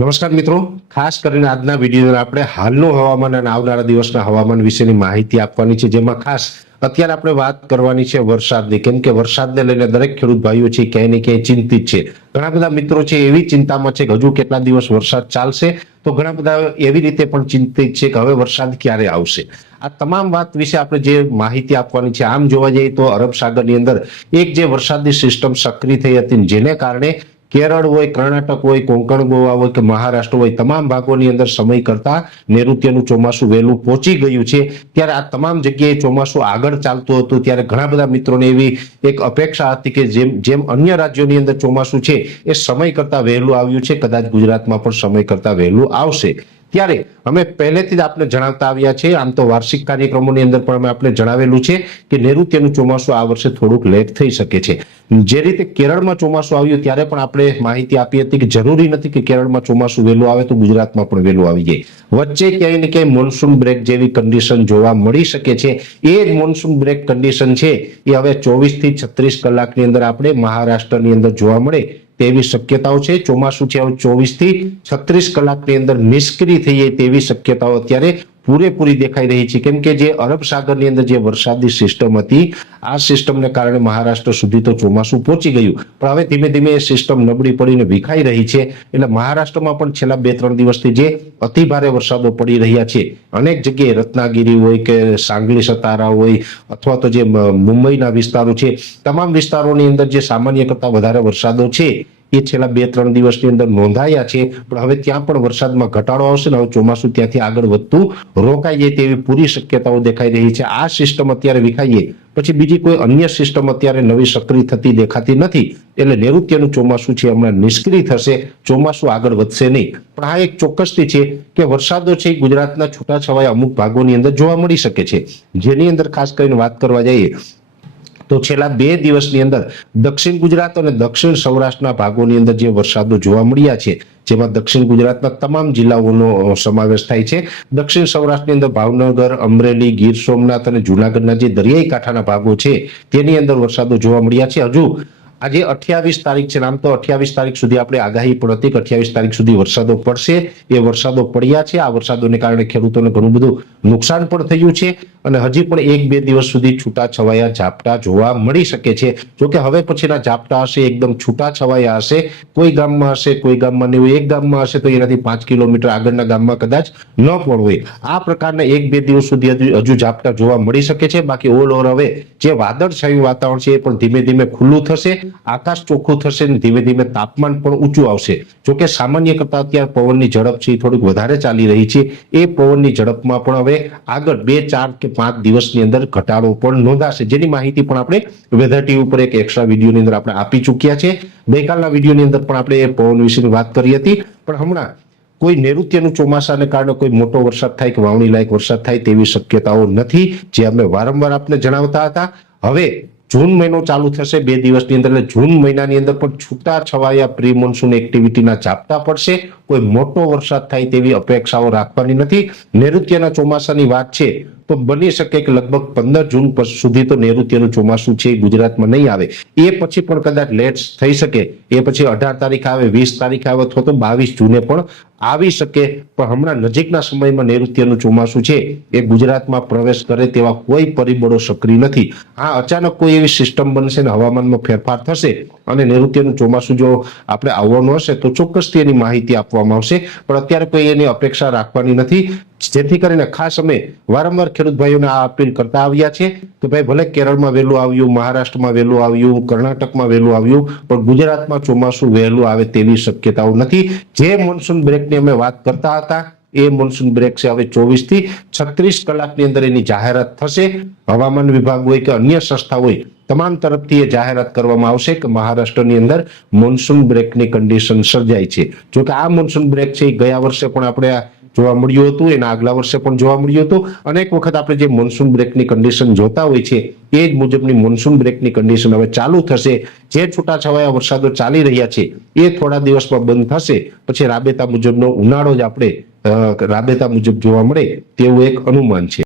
નમસ્કાર મિત્રો. ખાસ કરીને આજના વીડિયો આપણે હાલનું હવામાન અને આવનારા દિવસના હવામાન વિશેની માહિતી આપવાની છે. જેમાં ખાસ અત્યારે આપણે વાત કરવાની છે વરસાદની. કેમ કે વરસાદને લઈને દરેક ખેડૂત ભાઈઓ છે ક્યાંય ને ક્યાંય ચિંતિત છે. ઘણા બધા મિત્રો છે એવી ચિંતામાં છે કે હજુ કેટલા દિવસ વરસાદ ચાલશે? તો ઘણા બધા એવી રીતે પણ ચિંતિત છે કે હવે વરસાદ ક્યારે આવશે? આ તમામ વાત વિશે આપણે જે માહિતી આપવાની છે, આમ જોવા જઈએ તો અરબ સાગરની અંદર એક જે વરસાદની સિસ્ટમ સક્રિય થઈ હતી જેને કારણે કેરળ હોય, કર્ણાટક હોય, કોંકણ ગોવા હોય કે મહારાષ્ટ્ર હોય, તમામ ભાગોની અંદર સમય કરતા નૈઋત્યનું ચોમાસું વહેલું પહોંચી ગયું છે. ત્યારે આ તમામ જગ્યાએ ચોમાસું આગળ ચાલતું હતું. ત્યારે ઘણા બધા મિત્રોને એવી એક અપેક્ષા હતી કે જેમ જેમ અન્ય રાજ્યોની અંદર ચોમાસું છે, એ સમય કરતા વહેલું આવ્યું છે. કદાચ ગુજરાતમાં પણ સમય કરતા વહેલું આવશે. ત્યારે અમે પહેલેથી જ આપને જણાવતા આવ્યા છે. આમ તો વાર્ષિક કાર્યક્રમોની અંદર પણ અમે આપણે જણાવેલું છે કે નૈઋત્યનું ચોમાસું આ વર્ષે થોડુંક લેટ થઈ શકે છે. જે રીતે કેરળમાં ચોમાસું આવ્યું ત્યારે પણ આપણે માહિતી આપી હતી કે જરૂરી નથી કે કેરળમાં ચોમાસું વહેલું આવે તો ગુજરાતમાં પણ વહેલું આવી જાય. વચ્ચે ક્યાંય ને ક્યાંય મોન્સૂન બ્રેક જેવી કન્ડિશન જોવા મળી શકે છે. એ જ મોન્સૂન બ્રેક કન્ડિશન છે એ હવે ચોવીસથી છત્રીસ કલાકની અંદર આપણે મહારાષ્ટ્રની અંદર જોવા મળે તેવી શક્યતાઓ છે. ચોમાસું છે ચોવીસથી છત્રીસ કલાકની અંદર નિષ્ક્રિય થઈ જાય તેવી શક્યતાઓ અત્યારે પૂરેપૂરી દેખાઈ રહી છે. કેમ કે જે અરબ સાગરની અંદર જે વરસાદી સિસ્ટમ હતી, આ સિસ્ટમને કારણે મહારાષ્ટ્ર સુધી તો ચોમાસું પહોંચી ગયું. પણ હવે ધીમે ધીમે એ સિસ્ટમ નબળી પડીને વિખાઈ રહી છે. એટલે મહારાષ્ટ્રમાં પણ છેલ્લા બે ત્રણ દિવસથી જે અતિ ભારે વરસાદો પડી રહ્યા છે, અનેક જગ્યાએ રત્નાગીરી હોય કે સાંગલી સતારા હોય અથવા તો જે મુંબઈના વિસ્તારો છે, તમામ વિસ્તારોની અંદર જે સામાન્ય કરતા વધારે વરસાદો છે એ છેલ્લા બે, ત્રણ દિવસની અંદર નોંધાયા છે. પણ હવે ત્યાં પણ વરસાદમાં ઘટાડો આવશે ને હવે ચોમાસું ત્યાંથી આગળ વધતું રોકાઈ જાય તેવી પૂરી શક્યતાઓ દેખાઈ રહી છે. આ સિસ્ટમ અત્યારે વિખાઈએ. પછી બીજી કોઈ અન્ય સિસ્ટમ અત્યારે નવી સક્રિય થતી દેખાતી નથી. એટલે નૈઋત્યનું ચોમાસું છે, હમણાં નિષ્ક્રિય થશે. ચોમાસું આગળ વધશે નહીં. પણ આ એક ચોક્કસથી છે કે વરસાદો છે ગુજરાતના છૂટાછવાયા અમુક ભાગોની અંદર જોવા મળી શકે છે. જેની અંદર ખાસ કરીને વાત કરવા જઈએ તો છેલ્લા બે દિવસની અંદર દક્ષિણ ગુજરાત અને દક્ષિણ સૌરાષ્ટ્રના ભાગોની અંદર જે વરસાદો જોવા મળ્યા છે, જેમાં દક્ષિણ ગુજરાતના તમામ જિલ્લાઓનો સમાવેશ થાય છે. દક્ષિણ સૌરાષ્ટ્રની અંદર ભાવનગર, અમરેલી, ગીર સોમનાથ અને જુનાગઢના જે દરિયાઈ કાંઠાના ભાગો છે, તેની અંદર વરસાદો જોવા મળ્યા છે. હજુ આજે અઠ્યાવીસ તારીખ છે આમ તો અઠ્યાવીસ તારીખ સુધી આપણે આગાહી પણ હતી કે અઠ્યાવીસ તારીખ સુધી વરસાદો પડશે. એ વરસાદો પડ્યા છે. આ વરસાદોને કારણે ખેડૂતોને ઘણું બધું નુકસાન પણ થયું છે. અને હજી પણ એક બે દિવસ સુધી છૂટા છવાયા ઝાપટા જોવા મળી શકે છે. જોકે હવે પછીના ઝાપટા હશે, એકદમ છૂટા છવાયા હશે. કોઈ ગામમાં હશે, કોઈ ગામમાં નહીં એક ગામમાં હશે તો એનાથી પાંચ કિલોમીટર આગળના ગામમાં કદાચ ન પણ હોય. આ પ્રકારના એક બે દિવસ સુધી હજુ ઝાપટા જોવા મળી શકે છે. બાકી ઓલ ઓવર હવે જે વાદળછાયું વાતાવરણ છે એ પણ ધીમે ધીમે ખુલ્લું થશે. આકાશ ચોખ્ખું થશે અને ધીમે ધીમે તાપમાન પણ ઊંચું આવશે. જોકે સામાન્ય કરતા અત્યારે પવનની ઝડપ છે થોડીક વધારે ચાલી રહી છે. એ પવનની ઝડપમાં પણ હવે આગળ બે ચાર કે પાંચ દિવસની અંદર ઘટાડો પણ નોંધાશે. જેની માહિતી પણ આપણે વેધર ટીવી ઉપર એક એક્સ્ટ્રા વિડીયોની અંદર આપણે આપી ચૂક્યા છે. ગઈકાલના વિડીયોની અંદર પણ આપણે પવન વિશેની વાત કરી હતી. પણ હમણાં કોઈ નૈઋત્યનું ચોમાસાને કારણે કોઈ મોટો વરસાદ થાય કે વાવણી લાયક વરસાદ થાય તેવી શક્યતાઓ નથી, જે અમે વારંવાર આપને જણાવતા હતા. હવે જૂન મહિનો ચાલુ થશે, બે દિવસની અંદર એટલે જૂન મહિનાની અંદર પણ છૂટા છવાયા પ્રી મોન્સૂન એક્ટિવિટીના ઝાપટા પડશે. કોઈ મોટો વરસાદ થાય તેવી અપેક્ષાઓ રાખવાની નથી. નૈઋત્યના ચોમાસાની વાત છે તો બની શકે કે લગભગ પંદર જૂન સુધી તો નૈઋત્યનું ચોમાસું છે ગુજરાતમાં નહીં આવે. એ પછી પણ કદાચ લેટ થઈ શકે. એ પછી અઢાર તારીખ આવે, વીસ તારીખ આવે અથવા તો બાવીસ જૂને પણ આવી શકે, પણ હમણાં નજીકના સમયમાં નૈઋત્યનું ચોમાસું છે, એ ગુજરાતમાં પ્રવેશ કરે તેવા કોઈ પરિબળો સક્રિય નથી. આ અચાનક કોઈ એવી સિસ્ટમ બનશે ને હવામાનમાં ફેરફાર થશે અને નૈઋત્યનું ચોમાસું જો આપણે આવવાનું હશે, તો ચોક્કસથી એની માહિતી આપવામાં આવશે, પણ અત્યારે કોઈ એની અપેક્ષા રાખવાની નથી. જેથી કરીને ખાસ અમે વારંવાર ખેડૂત ભાઈઓને આ અપીલ કરતા આવ્યા છે કે ભાઈ ભલે કેરળમાં વહેલું આવ્યું, મહારાષ્ટ્રમાં વહેલું આવ્યું, કર્ણાટકમાં વહેલું આવ્યું, પણ ગુજરાતમાં ચોમાસું વહેલું આવે તેવી શક્યતાઓ નથી. જે મોન્સૂન બ્રેકની અમે વાત કરતા હતા. એ મોન્સૂન બ્રેક છે હવે ચોવીસથી છત્રીસ કલાકની અંદર એની જાહેરાત થશે. હવામાન વિભાગ હોય કે અન્ય સંસ્થા હોય, તમામ તરફથી એ જાહેરાત કરવામાં આવશે કે મહારાષ્ટ્રની અંદર મોન્સૂન બ્રેકની કન્ડિશન સર્જાય છે. જોકે આ મોન્સૂન બ્રેક છે એ ગયા વર્ષે પણ આપણે જોવા મળ્યું હતું, એના આગલા વર્ષે પણ જોવા મળ્યું હતું. અનેક વખત આપણે જે મોન્સૂન બ્રેકની કન્ડિશન જોતા હોય છે, એ જ મુજબની મોન્સૂન બ્રેકની કન્ડિશન હવે ચાલુ થશે. જે છૂટાછવાયા વરસાદો ચાલી રહ્યા છે, એ થોડા દિવસમાં બંધ થશે. પછી રાબેતા મુજબનો ઉનાળો જ આપણે રાબેતા મુજબ જોવા મળે તેવું એક અનુમાન છે.